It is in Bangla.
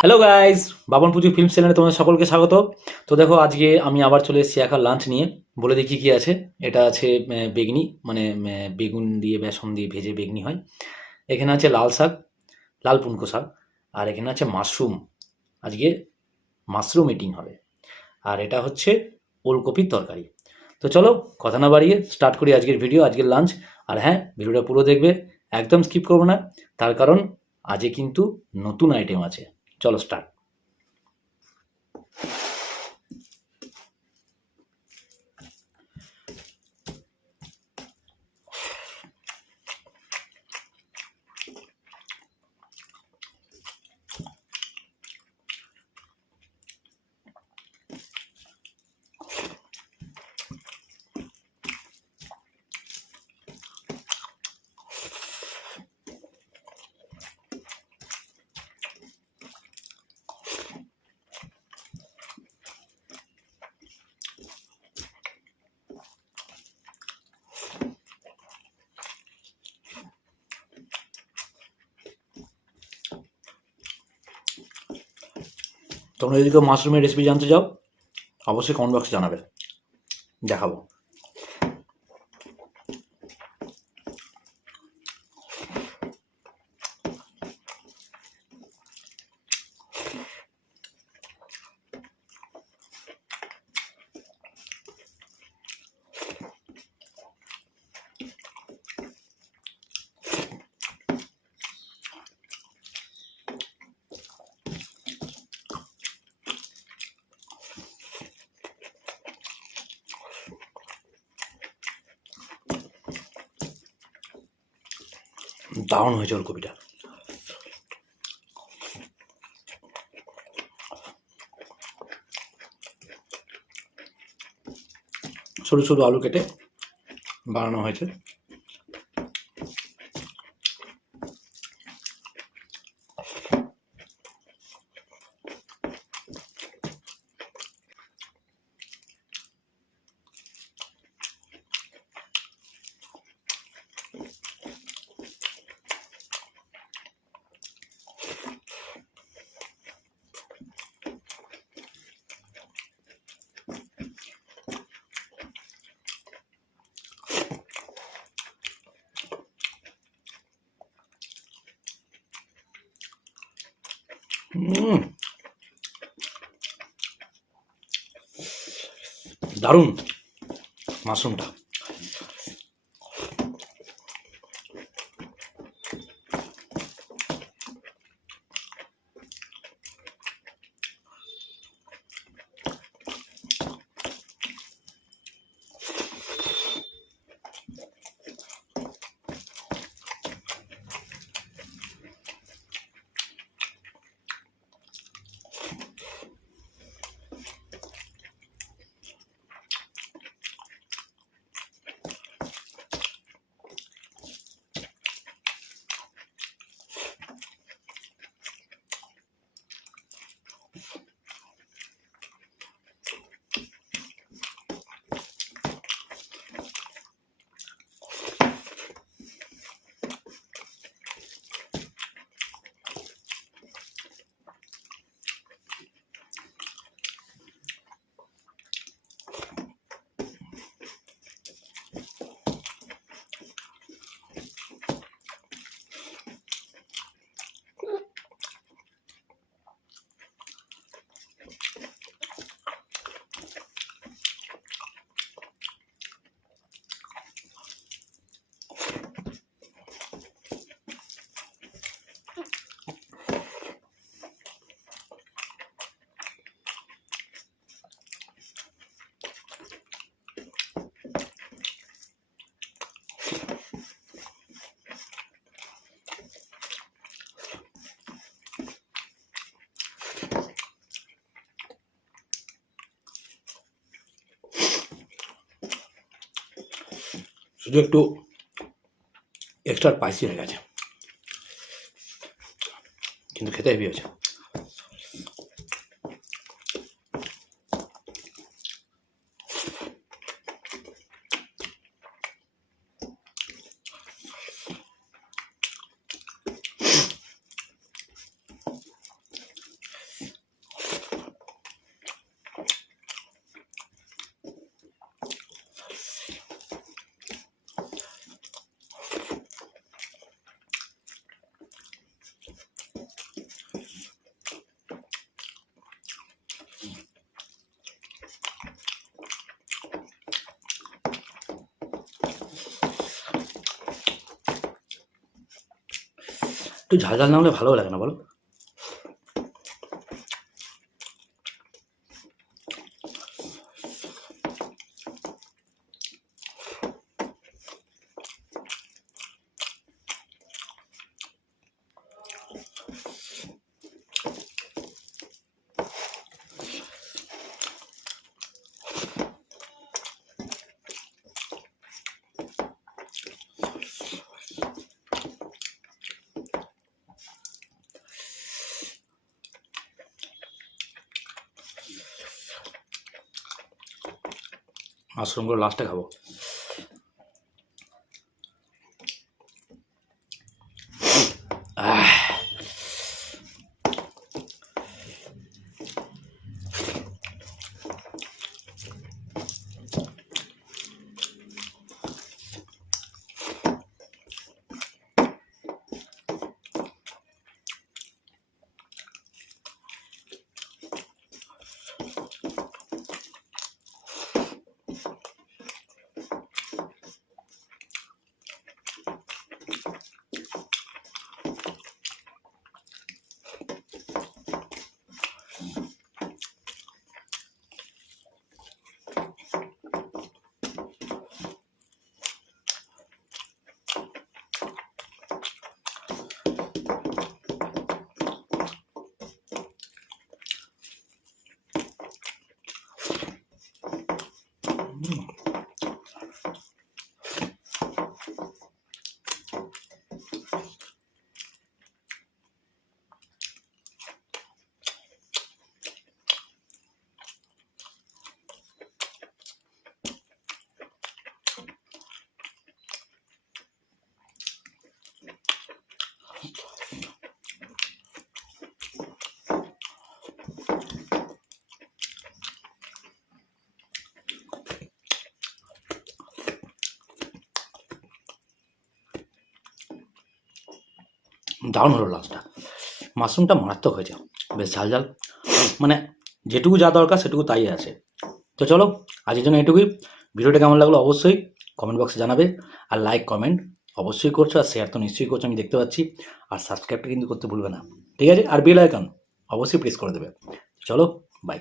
হ্যালো গাইজ, বাবন পুজো ফিল্ম চ্যানেলে তোমাদের সকলকে স্বাগত। তো দেখো, আজকে আমি আবার চলে এসেছি একা লাঞ্চ নিয়ে। বলে দেখি কি আছে। এটা আছে বেগনি, মানে বেগুন দিয়ে বেসন দিয়ে ভেজে বেগনি হয়। এখানে আছে লাল শাক, লাল পুনকো শাক। আর এখানে আছে মাশরুম। আজকে মাশরুম ইটিং হবে। আর এটা হচ্ছে ওলকপির তরকারি। তো চলো, কথা না বাড়িয়ে স্টার্ট করি আজকের ভিডিও, আজকের লাঞ্চ। আর হ্যাঁ, ভিডিওটা পুরো দেখবে, একদম স্কিপ করবো না। তার কারণ আজকে কিন্তু নতুন আইটেম আছে। চলো স্টার্ট। তোমরা যদি কেউ মাশরুমের রেসিপি জানতে চাও, অবশ্যই কমেন্ট বক্সে জানাবে, দেখাবো। দারুণ হয়েছে ওলকপিটা। ছোটো ছোটো আলু কেটে বানানো হয়েছে। দারুণ মাশরুমটা। শুধু একটু এক্সট্রা স্পাইসি হয়ে গেছে, কিন্তু খেতে হেভি হয়েছে। একটু ঝাল ঝাল না হলে ভালো লাগে না বলো? মাশরুমগুলো লাস্টে খাবো। দারুণ হলো লাস্টটা। মাশরুমটা মারাত্মক হয়েছে, বেশ ঝাল ঝাল, মানে যেটুকু যা দরকার সেটুকু তাই আছে। তো চলো আজকের জন্য এটুকুই। ভিডিওটা কেমন লাগলো অবশ্যই কমেন্ট বক্সে জানাবে, আর লাইক কমেন্ট অবশ্যই করছো, আর শেয়ার তো নিশ্চয়ই করছো আমি দেখতে পাচ্ছি, আর সাবস্ক্রাইবটা কিন্তু করতে ভুলবে না, ঠিক আছে? আর বেল আইকন অবশ্যই প্রেস করে দেবে। চলো বাই।